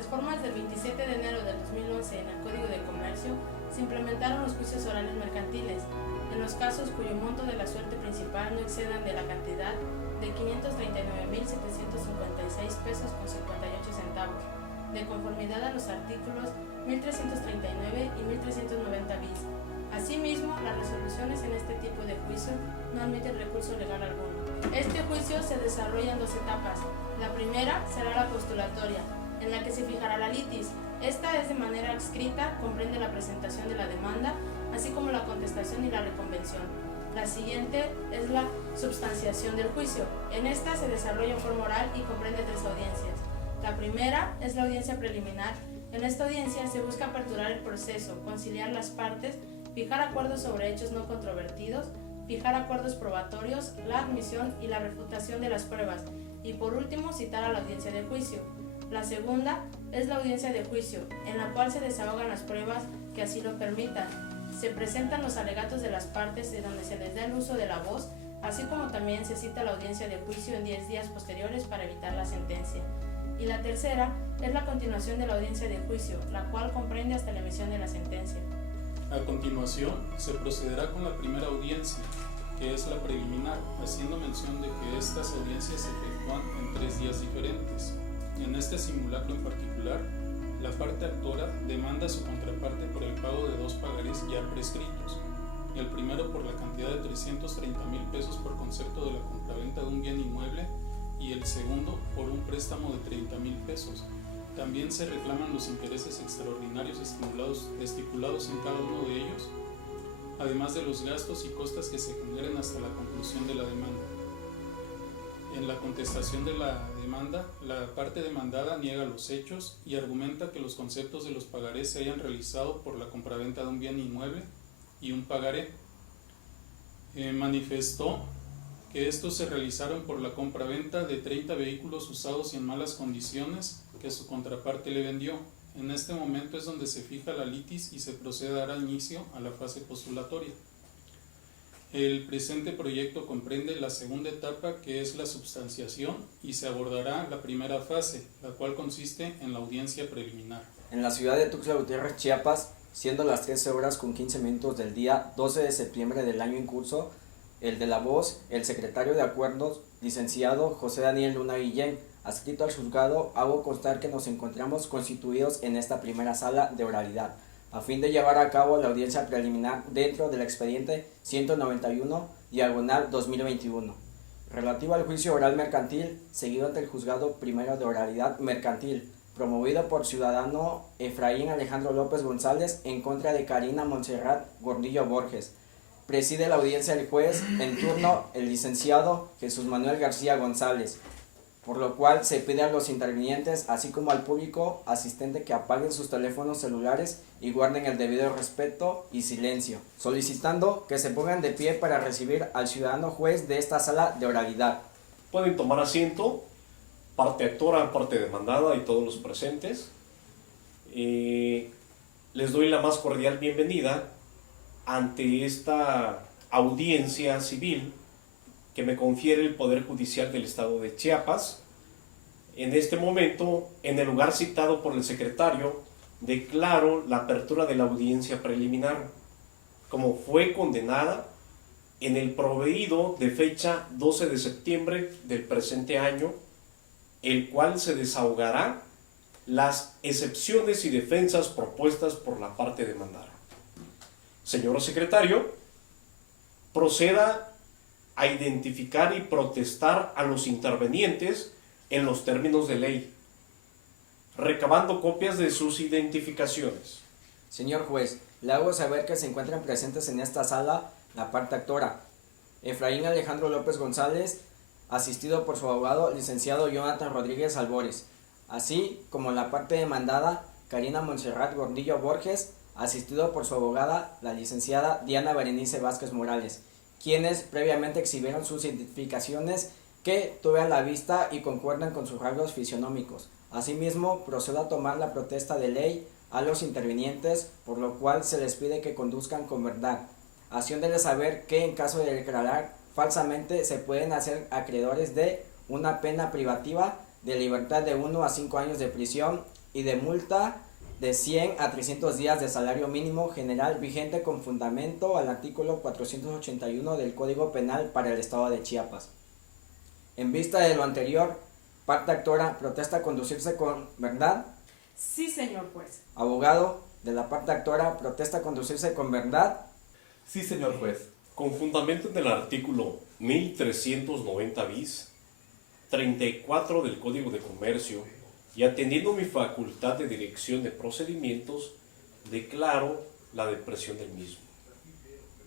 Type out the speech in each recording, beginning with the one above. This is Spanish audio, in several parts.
reformas del 27 de enero del 2011 en el Código de Comercio, se implementaron los juicios orales mercantiles, en los casos cuyo monto de la suerte principal no excedan de la cantidad de 539.756 pesos con 58 centavos, de conformidad a los artículos 1339 y 1390 bis. Asimismo, las resoluciones en este tipo de juicio no admiten recurso legal alguno. Este juicio se desarrolla en dos etapas. La primera será la postulatoria, en la que se fijará la litis. Esta es de manera escrita, comprende la presentación de la demanda, así como la contestación y la reconvención. La siguiente es la substanciación del juicio. En esta se desarrolla en forma oral y comprende tres audiencias. La primera es la audiencia preliminar. En esta audiencia se busca aperturar el proceso, conciliar las partes, fijar acuerdos sobre hechos no controvertidos, fijar acuerdos probatorios, la admisión y la refutación de las pruebas, y por último citar a la audiencia de juicio. La segunda es la audiencia de juicio, en la cual se desahogan las pruebas que así lo permitan. Se presentan los alegatos de las partes de donde se les da el uso de la voz, así como también se cita la audiencia de juicio en 10 días posteriores para evitar la sentencia. Y la tercera es la continuación de la audiencia de juicio, la cual comprende hasta la emisión de la sentencia. A continuación, se procederá con la primera audiencia, que es la preliminar, haciendo mención de que estas audiencias se efectúan en 3 días diferentes. En este simulacro en particular, la parte actora demanda a su contraparte por el pago de 2 pagarés ya prescritos. El primero por la cantidad de 330,000 pesos por concepto de la compraventa de un bien inmueble y el segundo por un préstamo de 30,000 pesos. También se reclaman los intereses extraordinarios estipulados en cada uno de ellos, además de los gastos y costas que se generen hasta la conclusión de la demanda. En la contestación de la demanda, la parte demandada niega los hechos y argumenta que los conceptos de los pagarés se hayan realizado por la compraventa de un bien inmueble y un pagaré. Manifestó que estos se realizaron por la compraventa de 30 vehículos usados y en malas condiciones que su contraparte le vendió. En este momento es donde se fija la litis y se procede a dar inicio a la fase postulatoria. El presente proyecto comprende la segunda etapa, que es la substanciación, y se abordará la primera fase, la cual consiste en la audiencia preliminar. En la ciudad de Tuxtla Gutiérrez, Chiapas, siendo las 13 horas con 15 minutos del día 12 de septiembre del año en curso, el de la voz, el secretario de acuerdos, licenciado José Daniel Luna Guillén, adscrito al juzgado, hago constar que nos encontramos constituidos en esta primera sala de oralidad, a fin de llevar a cabo la audiencia preliminar dentro del expediente 191/2021, relativo al juicio oral mercantil, seguido ante el juzgado primero de oralidad mercantil, promovido por ciudadano Efraín Alejandro López González en contra de Karina Montserrat Gordillo Borges. Preside la audiencia el juez en turno, el licenciado Jesús Manuel García González, por lo cual se pide a los intervinientes, así como al público asistente, que apaguen sus teléfonos celulares y guarden el debido respeto y silencio, solicitando que se pongan de pie para recibir al ciudadano juez de esta sala de oralidad. Pueden tomar asiento, parte actora, parte demandada y todos los presentes. Les doy la más cordial bienvenida ante esta audiencia civil que me confiere el Poder Judicial del Estado de Chiapas. En este momento, en el lugar citado por el secretario, declaro la apertura de la audiencia preliminar, como fue condenada en el proveído de fecha 12 de septiembre del presente año, el cual se desahogará las excepciones y defensas propuestas por la parte demandada. Señor secretario, proceda a identificar y protestar a los intervenientes en los términos de ley, recabando copias de sus identificaciones. Señor juez, le hago saber que se encuentran presentes en esta sala la parte actora, Efraín Alejandro López González, asistido por su abogado, licenciado Jonathan Rodríguez Albores, así como la parte demandada, Karina Montserrat Gordillo Borges, asistido por su abogada, la licenciada Diana Berenice Vázquez Morales, quienes previamente exhibieron sus identificaciones que tuve a la vista y concuerdan con sus rasgos fisionómicos. Asimismo, procedo a tomar la protesta de ley a los intervinientes, por lo cual se les pide que conduzcan con verdad, haciéndoles saber que en caso de declarar falsamente se pueden hacer acreedores de una pena privativa de libertad de 1 a 5 años de prisión y de multa de 100 a 300 días de salario mínimo general vigente con fundamento al artículo 481 del Código Penal para el Estado de Chiapas. En vista de lo anterior, parte actora protesta conducirse con verdad. Sí, señor juez. Abogado de la parte actora protesta conducirse con verdad. Sí, señor juez. Con fundamento en el artículo 1390 bis, 34 del Código de Comercio, y atendiendo mi facultad de dirección de procedimientos, declaro la depresión del mismo.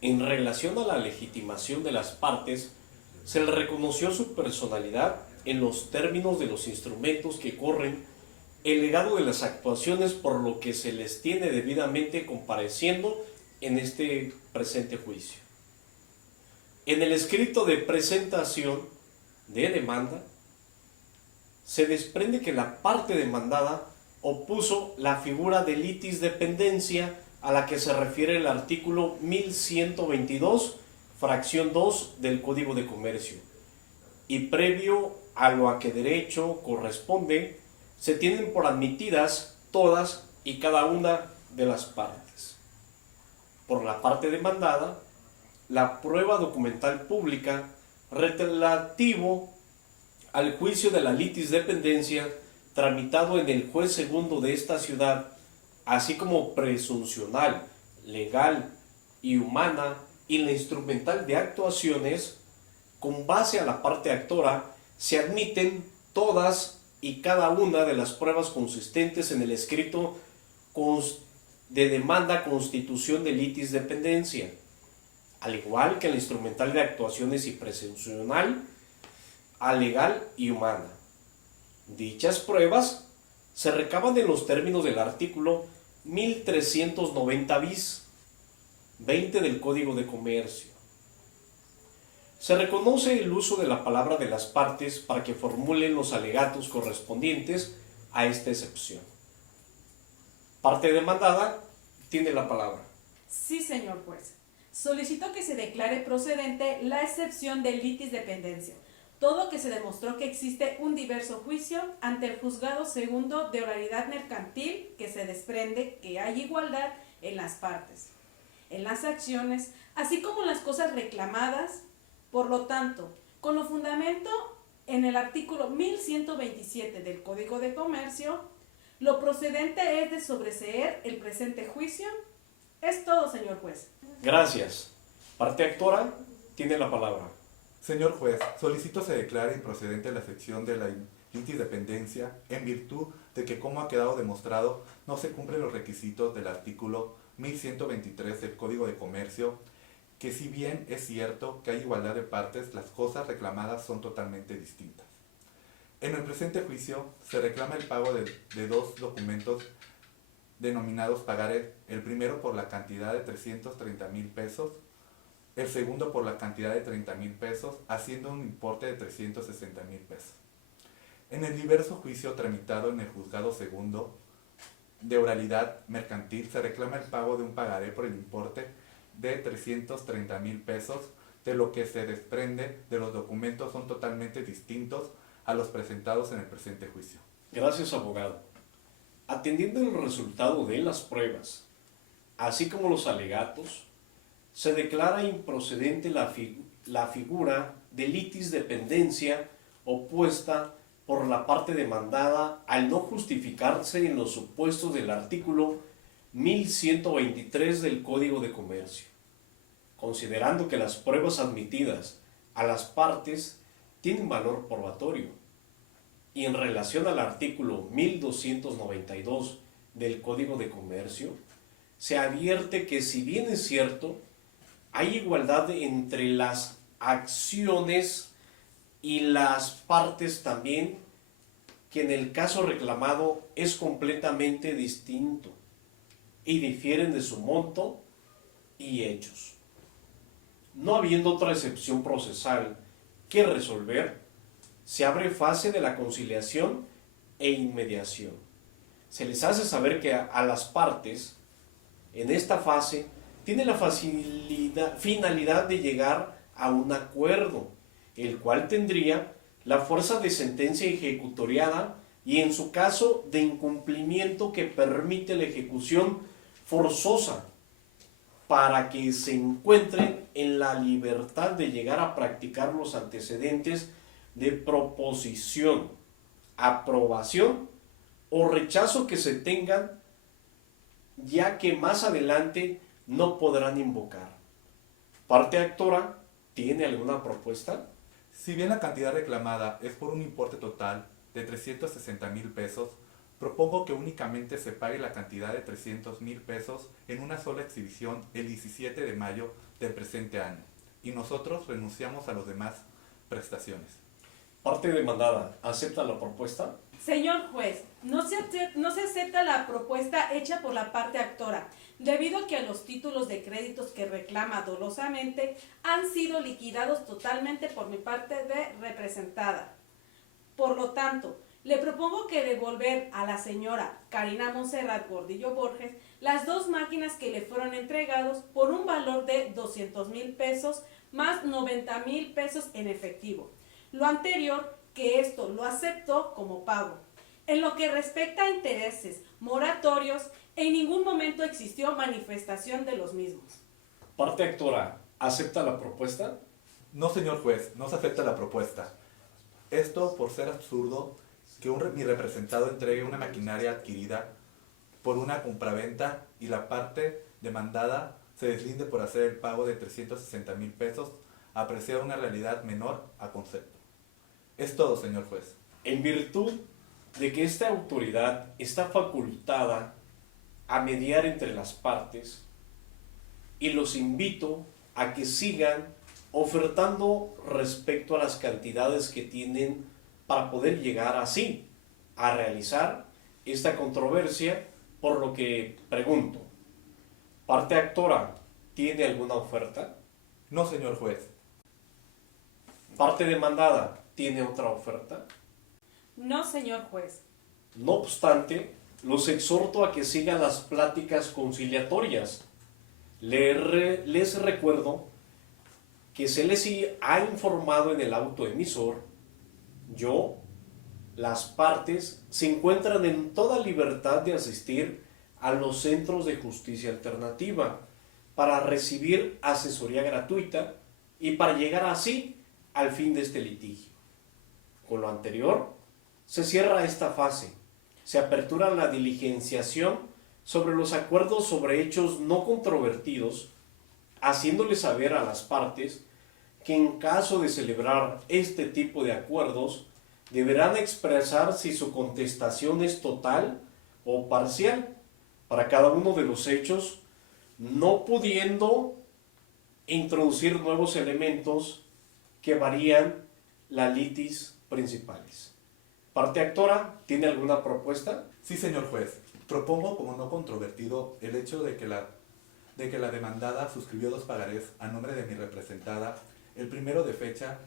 En relación a la legitimación de las partes, se le reconoció su personalidad en los términos de los instrumentos que corren el legado de las actuaciones, por lo que se les tiene debidamente compareciendo en este presente juicio. En el escrito de presentación de demanda, se desprende que la parte demandada opuso la figura de litis dependencia a la que se refiere el artículo 1122, fracción 2 del Código de Comercio, y previo a lo a que derecho corresponde, se tienen por admitidas todas y cada una de las partes. Por la parte demandada, la prueba documental pública relativo al juicio de la litis dependencia tramitado en el juez segundo de esta ciudad, así como presuncional, legal y humana, y la instrumental de actuaciones, con base a la parte actora, se admiten todas y cada una de las pruebas consistentes en el escrito de demanda constitución de litis dependencia, al igual que la instrumental de actuaciones y presuncional, a legal y humana. Dichas pruebas se recaban en los términos del artículo 1390 bis 20 del Código de Comercio. Se reconoce el uso de la palabra de las partes para que formulen los alegatos correspondientes a esta excepción. Parte demandada tiene la palabra. Sí, señor juez. Solicito que se declare procedente la excepción de litis dependencia, todo que se demostró que existe un diverso juicio ante el juzgado segundo de oralidad mercantil, que se desprende que hay igualdad en las partes, en las acciones, así como en las cosas reclamadas. Por lo tanto, con lo fundamento en el artículo 1127 del Código de Comercio, lo procedente es de sobreseer el presente juicio. Es todo, señor juez. Gracias. Parte actora tiene la palabra. Señor juez, solicito se declare improcedente la sección de la litis dependencia en virtud de que, como ha quedado demostrado, no se cumplen los requisitos del artículo 1123 del Código de Comercio, que si bien es cierto que hay igualdad de partes, las cosas reclamadas son totalmente distintas. En el presente juicio se reclama el pago de dos documentos denominados pagares, el primero por la cantidad de 330,000 pesos, el segundo por la cantidad de 30,000 pesos, haciendo un importe de 360,000 pesos. En el diverso juicio tramitado en el juzgado segundo de oralidad mercantil se reclama el pago de un pagaré por el importe de 330,000 pesos, de lo que se desprende de los documentos son totalmente distintos a los presentados en el presente juicio. Gracias, abogado. Atendiendo el resultado de las pruebas, así como los alegatos, se declara improcedente la figura de litis dependencia opuesta por la parte demandada al no justificarse en los supuestos del artículo 1123 del Código de Comercio, considerando que las pruebas admitidas a las partes tienen valor probatorio, y en relación al artículo 1292 del Código de Comercio, se advierte que, si bien es cierto, hay igualdad entre las acciones y las partes también, que en el caso reclamado es completamente distinto y difieren de su monto y hechos. No habiendo otra excepción procesal que resolver, se abre fase de la conciliación e inmediación. Se les hace saber que a las partes, en esta fase, tiene la finalidad de llegar a un acuerdo, el cual tendría la fuerza de sentencia ejecutoriada y en su caso de incumplimiento que permite la ejecución forzosa para que se encuentren en la libertad de llegar a practicar los antecedentes de proposición, aprobación o rechazo que se tengan, ya que más adelante no podrán invocar. Parte actora, ¿tiene alguna propuesta? Si bien la cantidad reclamada es por un importe total de 360,000 pesos, propongo que únicamente se pague la cantidad de 300,000 pesos en una sola exhibición el 17 de mayo del presente año, y nosotros renunciamos a las demás prestaciones. Parte demandada, ¿acepta la propuesta? Señor juez, no se acepta la propuesta hecha por la parte actora, debido a que los títulos de créditos que reclama dolosamente han sido liquidados totalmente por mi parte de representada. Por lo tanto, le propongo que devolver a la señora Karina Monserrat Gordillo Borges las 2 máquinas que le fueron entregados por un valor de 200,000 pesos más 90,000 pesos en efectivo. Lo anterior, que esto lo aceptó como pago. En lo que respecta a intereses moratorios, en ningún momento existió manifestación de los mismos. Parte actora, ¿acepta la propuesta? No, señor juez, no se acepta la propuesta. Esto por ser absurdo que mi representado entregue una maquinaria adquirida por una compraventa y la parte demandada se deslinde por hacer el pago de 360,000 pesos, apreciar una realidad menor a concepto. Es todo, señor juez. En virtud de que esta autoridad está facultada a mediar entre las partes, y los invito a que sigan ofertando respecto a las cantidades que tienen para poder llegar así a realizar esta controversia, por lo que pregunto, ¿parte actora tiene alguna oferta? No, señor juez. ¿Parte demandada tiene otra oferta? No, señor juez. No obstante, los exhorto a que sigan las pláticas conciliatorias. Les recuerdo que se les ha informado en el auto emisor, las partes se encuentran en toda libertad de asistir a los centros de justicia alternativa para recibir asesoría gratuita y para llegar así al fin de este litigio. Con lo anterior, se cierra esta fase. Se apertura la diligenciación sobre los acuerdos sobre hechos no controvertidos, haciéndole saber a las partes que en caso de celebrar este tipo de acuerdos, deberán expresar si su contestación es total o parcial para cada uno de los hechos, no pudiendo introducir nuevos elementos que varían las litis principales. ¿Parte actora tiene alguna propuesta? Sí, señor juez. Propongo como no controvertido el hecho de que la demandada suscribió 2 pagarés a nombre de mi representada, el primero de fecha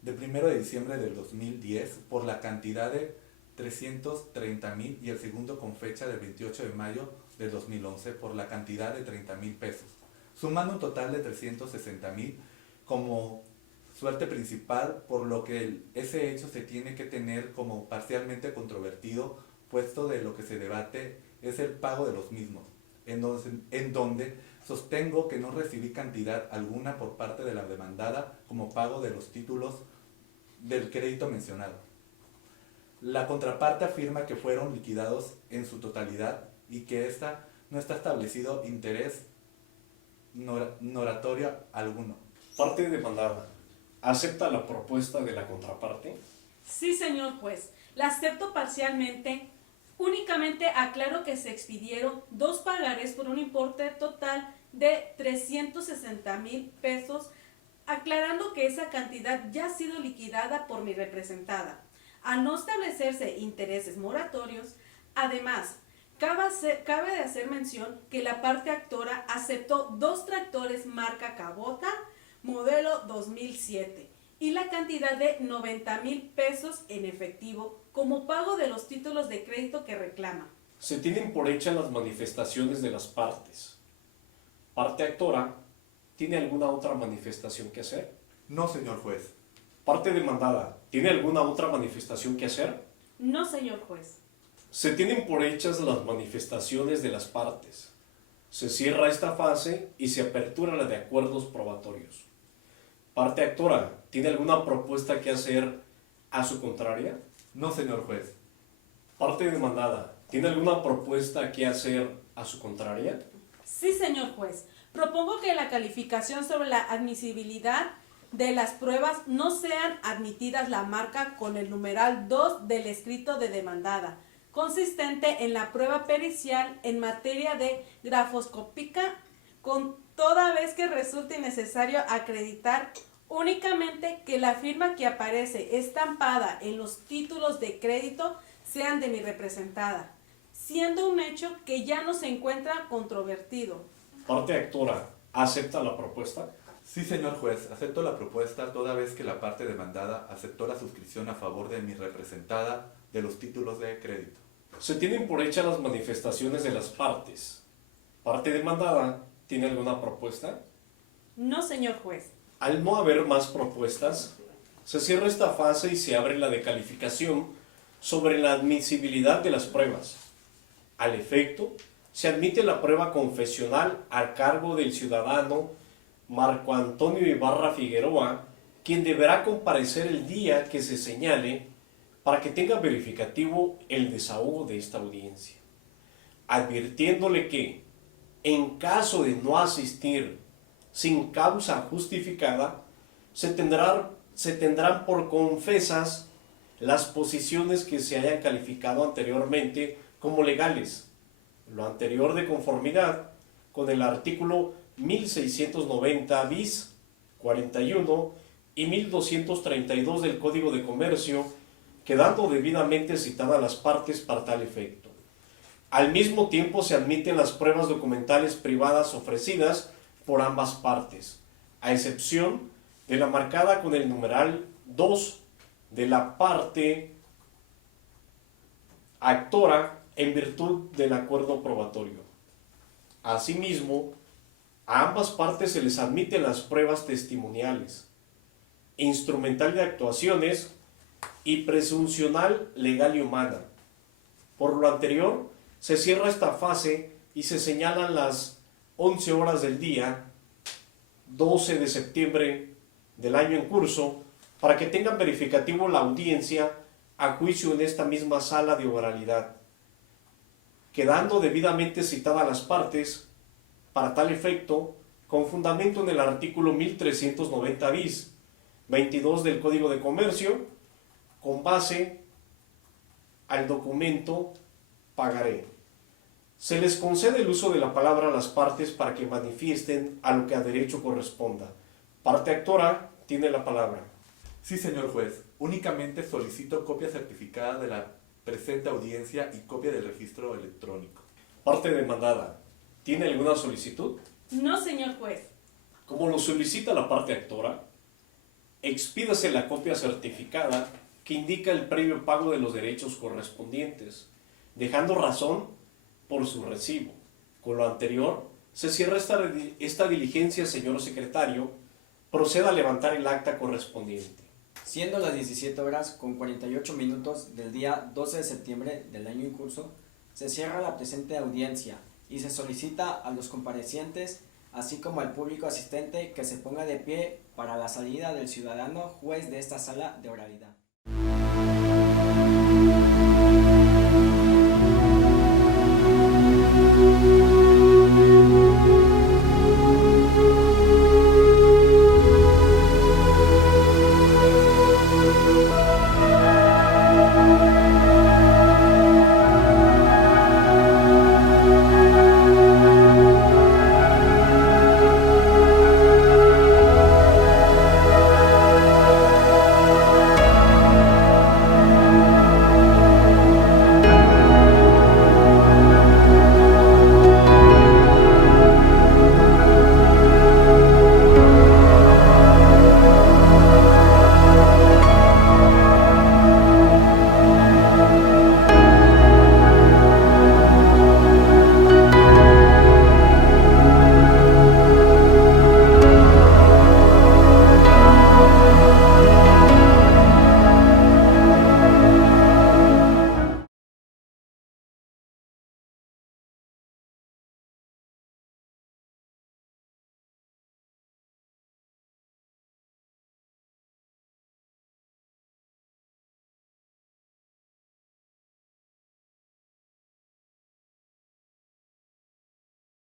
de 1 de diciembre del 2010 por la cantidad de 330,000 y el segundo con fecha del 28 de mayo del 2011 por la cantidad de 30,000 pesos, sumando un total de 360,000 como suerte principal, por lo que ese hecho se tiene que tener como parcialmente controvertido, puesto de lo que se debate es el pago de los mismos, en donde sostengo que no recibí cantidad alguna por parte de la demandada como pago de los títulos del crédito mencionado. La contraparte afirma que fueron liquidados en su totalidad y que no está establecido interés noratorio alguno. Parte demandada, ¿acepta la propuesta de la contraparte? Sí, señor juez. La acepto parcialmente. Únicamente aclaro que se expidieron 2 pagarés por un importe total de 360,000 pesos, aclarando que esa cantidad ya ha sido liquidada por mi representada. Al no establecerse intereses moratorios, además, cabe de hacer mención que la parte actora aceptó 2 tractores marca Cabota, modelo 2007, y la cantidad de 90,000 pesos en efectivo como pago de los títulos de crédito que reclama. Se tienen por hechas las manifestaciones de las partes. ¿Parte actora tiene alguna otra manifestación que hacer? No, señor juez. ¿Parte demandada tiene alguna otra manifestación que hacer? No, señor juez. Se tienen por hechas las manifestaciones de las partes. Se cierra esta fase y se apertura la de acuerdos probatorios. Parte actora, ¿tiene alguna propuesta que hacer a su contraria? No, señor juez. Parte demandada, ¿tiene alguna propuesta que hacer a su contraria? Sí, señor juez. Propongo que la calificación sobre la admisibilidad de las pruebas no sean admitidas la marca con el numeral 2 del escrito de demandada, consistente en la prueba pericial en materia de grafoscópica, con toda vez que resulte necesario acreditar únicamente que la firma que aparece estampada en los títulos de crédito sean de mi representada, siendo un hecho que ya no se encuentra controvertido. Parte actora, ¿acepta la propuesta? Sí, señor juez, acepto la propuesta toda vez que la parte demandada aceptó la suscripción a favor de mi representada de los títulos de crédito. Se tienen por hechas las manifestaciones de las partes. Parte demandada, ¿tiene alguna propuesta? No, señor juez. Al no haber más propuestas, se cierra esta fase y se abre la de calificación sobre la admisibilidad de las pruebas. Al efecto, se admite la prueba confesional a cargo del ciudadano Marco Antonio Ibarra Figueroa, quien deberá comparecer el día que se señale para que tenga verificativo el desahogo de esta audiencia, advirtiéndole que, en caso de no asistir sin causa justificada, se tendrán por confesas las posiciones que se hayan calificado anteriormente como legales, lo anterior de conformidad con el artículo 1690 bis 41 y 1232 del Código de Comercio, quedando debidamente citadas las partes para tal efecto. Al mismo tiempo se admiten las pruebas documentales privadas ofrecidas por ambas partes, a excepción de la marcada con el numeral 2 de la parte actora en virtud del acuerdo probatorio. Asimismo, a ambas partes se les admiten las pruebas testimoniales, instrumental de actuaciones y presuncional legal y humana. Por lo anterior, se cierra esta fase y se señalan las 11 horas del día 12 de septiembre del año en curso para que tengan verificativo la audiencia a juicio en esta misma sala de oralidad, quedando debidamente citadas las partes para tal efecto con fundamento en el artículo 1390 bis 22 del Código de Comercio, con base al documento pagaré. Se les concede el uso de la palabra a las partes para que manifiesten a lo que a derecho corresponda. Parte actora tiene la palabra. Sí, señor juez, únicamente solicito copia certificada de la presente audiencia y copia del registro electrónico. Parte demandada, ¿tiene alguna solicitud? No, señor juez. Como lo solicita la parte actora, expídase la copia certificada que indica el previo pago de los derechos correspondientes, dejando razón por su recibo. Con lo anterior, se cierra esta diligencia, señor secretario. Proceda a levantar el acta correspondiente. Siendo las 17 horas con 48 minutos del día 12 de septiembre del año en curso, se cierra la presente audiencia y se solicita a los comparecientes, así como al público asistente, que se ponga de pie para la salida del ciudadano juez de esta sala de oralidad.